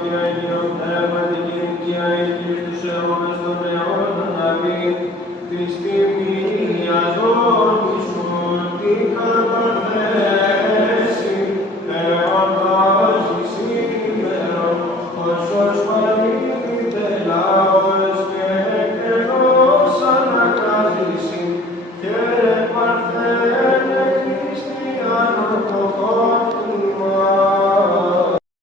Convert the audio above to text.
και Αγίο Πνεύματι και οικία εις τους αιώνας των αιώνων. Αμήν. Χριστή μη αδόνησον, τι καταφέρει.